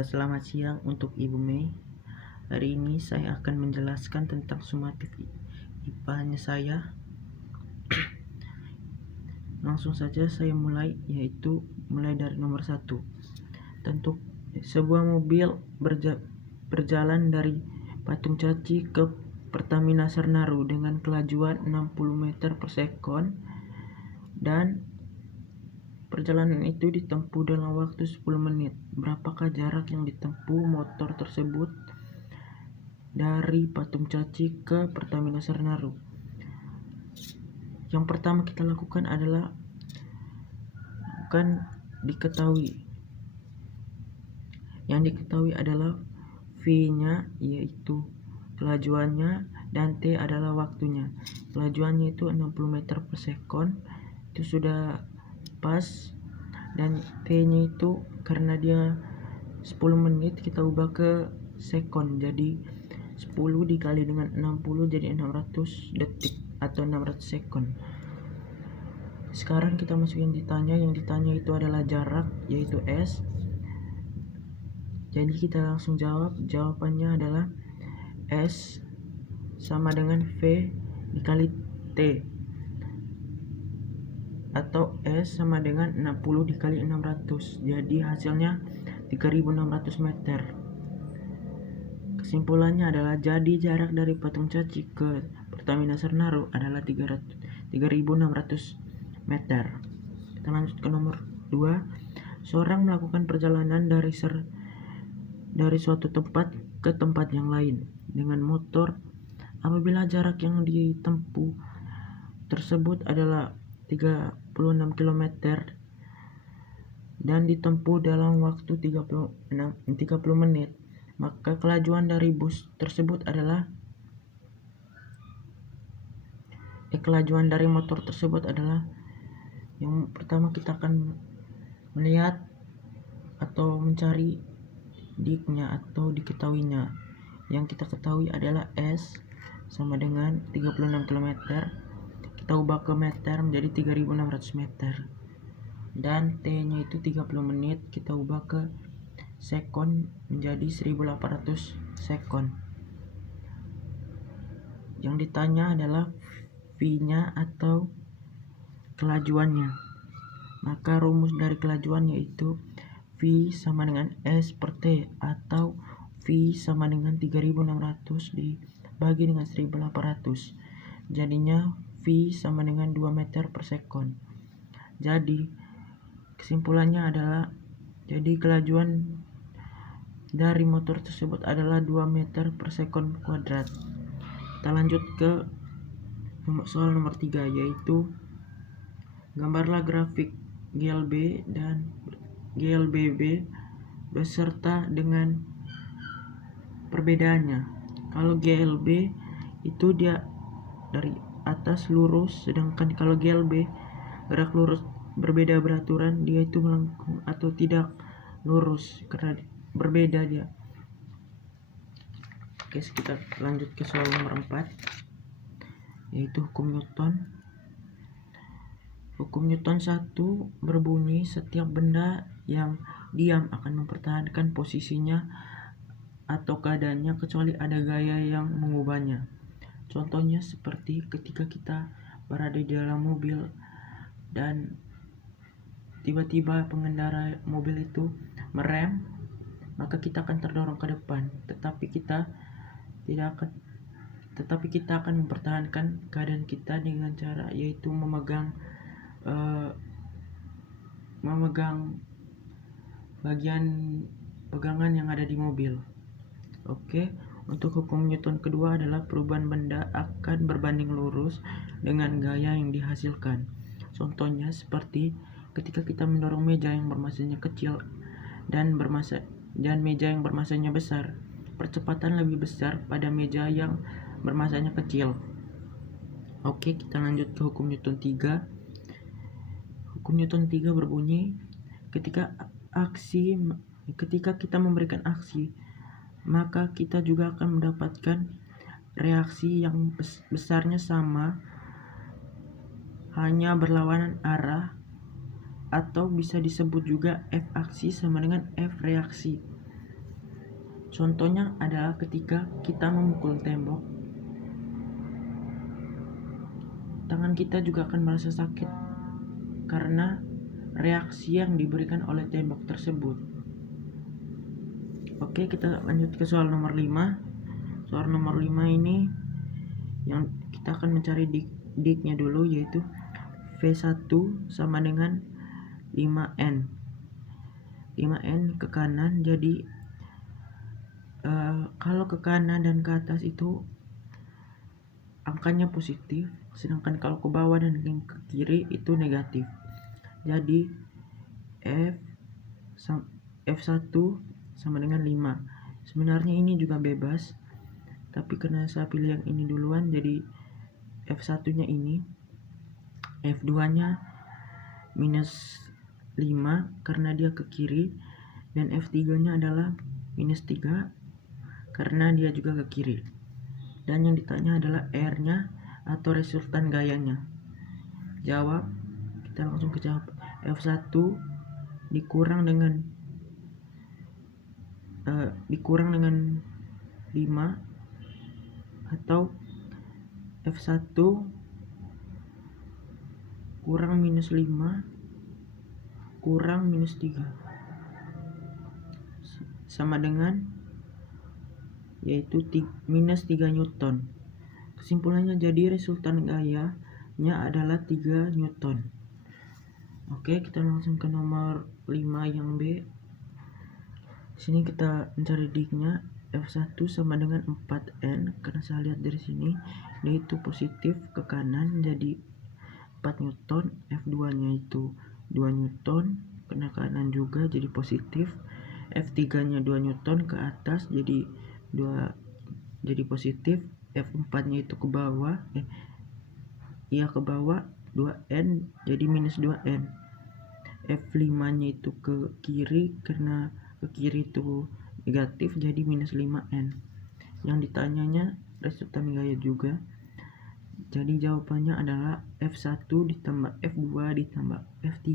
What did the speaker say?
Selamat siang untuk Ibu Mei. Hari ini saya akan menjelaskan tentang sumatif IPA-nya saya. Langsung saja saya mulai, yaitu mulai dari nomor 1. Tentu sebuah mobil berjalan dari Patung Caci ke Pertamina Senaru dengan kelajuan 60 meter per sekon, dan perjalanan itu ditempuh dalam waktu 10 menit. Berapakah jarak yang ditempuh motor tersebut dari Patung Caci ke Pertamina Senaru? Yang pertama kita lakukan adalah Yang diketahui adalah V-nya, yaitu kelajuannya, dan T adalah waktunya. Kelajuannya itu 60 meter per sekon, itu sudah pas, dan T-nya itu karena dia 10 menit kita ubah ke sekon, jadi 10 dikali dengan 60 jadi 600 detik atau 600 sekon. Sekarang kita masuk yang ditanya itu adalah jarak, yaitu S. Jadi kita langsung jawab. Jawabannya adalah S sama dengan V dikali T, atau S sama dengan 60 dikali 600, jadi hasilnya 3600 meter. Kesimpulannya adalah jadi jarak dari Patung Caci ke Pertamina Senaru adalah 3600 meter. Kita lanjut ke nomor 2. Seorang melakukan perjalanan dari suatu tempat ke tempat yang lain dengan motor. Apabila jarak yang ditempuh tersebut adalah 36 km dan ditempuh dalam waktu 30 menit, maka kelajuan dari bus tersebut adalah kelajuan dari motor tersebut adalah, yang pertama kita akan melihat atau mencari diknya atau diketahuinya. Yang kita ketahui adalah S sama dengan 36 km, kita ubah ke meter menjadi 3600 meter, dan T nya itu 30 menit, kita ubah ke sekon menjadi 1800 sekon. Yang ditanya adalah V nya atau kelajuannya. Maka rumus dari kelajuan yaitu V sama dengan S per T, atau V sama dengan 3600 dibagi dengan 1800, jadinya V sama dengan 2 meter per sekon. Jadi kesimpulannya adalah, jadi kelajuan dari motor tersebut adalah 2 meter per sekon kuadrat. Kita lanjut ke soal nomor 3, yaitu gambarlah grafik GLB dan GLBB beserta dengan perbedaannya. Kalau GLB itu dia dari atas lurus, sedangkan kalau GLB gerak lurus berbeda beraturan, dia itu melengkung atau tidak lurus karena berbeda dia. Oke, kita lanjut ke soal nomor 4, yaitu hukum Newton. Hukum Newton 1 berbunyi setiap benda yang diam akan mempertahankan posisinya atau keadaannya kecuali ada gaya yang mengubahnya. Contohnya seperti ketika kita berada di dalam mobil dan tiba-tiba pengendara mobil itu merem, maka kita akan terdorong ke depan, tetapi kita akan mempertahankan keadaan kita dengan cara yaitu memegang bagian pegangan yang ada di mobil. Oke, untuk hukum Newton kedua adalah perubahan benda akan berbanding lurus dengan gaya yang dihasilkan. Contohnya seperti ketika kita mendorong meja yang bermasanya kecil dan meja yang bermasanya besar, percepatan lebih besar pada meja yang bermasanya kecil. Oke, kita lanjut ke hukum Newton 3. Hukum Newton 3 berbunyi ketika kita memberikan aksi, maka kita juga akan mendapatkan reaksi yang besarnya sama, hanya berlawanan arah, atau bisa disebut juga F aksi sama dengan F reaksi. Contohnya adalah ketika kita memukul tembok, tangan kita juga akan merasa sakit karena reaksi yang diberikan oleh tembok tersebut. Oke, kita lanjut ke soal nomor 5. Soal nomor 5 ini yang kita akan mencari diknya dulu, yaitu V1 sama dengan 5N. 5N ke kanan, jadi kalau ke kanan dan ke atas itu angkanya positif, sedangkan kalau ke bawah dan ke kiri itu negatif. Jadi F1 sama dengan 5. Sebenarnya ini juga bebas, tapi karena saya pilih yang ini duluan, jadi F1 nya ini, F2 nya minus 5 karena dia ke kiri, dan F3 nya adalah minus 3 karena dia juga ke kiri. Dan yang ditanya adalah R nya atau resultan gayanya. Jawab, kita langsung ke jawab. F1 dikurang dengan 5 atau F1 kurang minus 5 kurang minus 3 sama dengan yaitu minus 3 Newton. Kesimpulannya, jadi resultan gayanya adalah 3 Newton. Oke, kita langsung ke nomor 5 yang B. Sini kita mencari diknya. F1 sama dengan 4N, karena saya lihat dari sini yaitu positif ke kanan, jadi 4 Newton. F2 nya itu 2 Newton kena kanan juga, jadi positif. F3 nya 2 Newton ke atas, jadi positif. F4 nya itu ke bawah, ke bawah 2N, jadi minus 2N. F5 nya itu ke kiri, karena ke kiri itu negatif, jadi minus 5N. Yang ditanyanya resultan gaya juga, jadi jawabannya adalah F1 ditambah F2 ditambah F3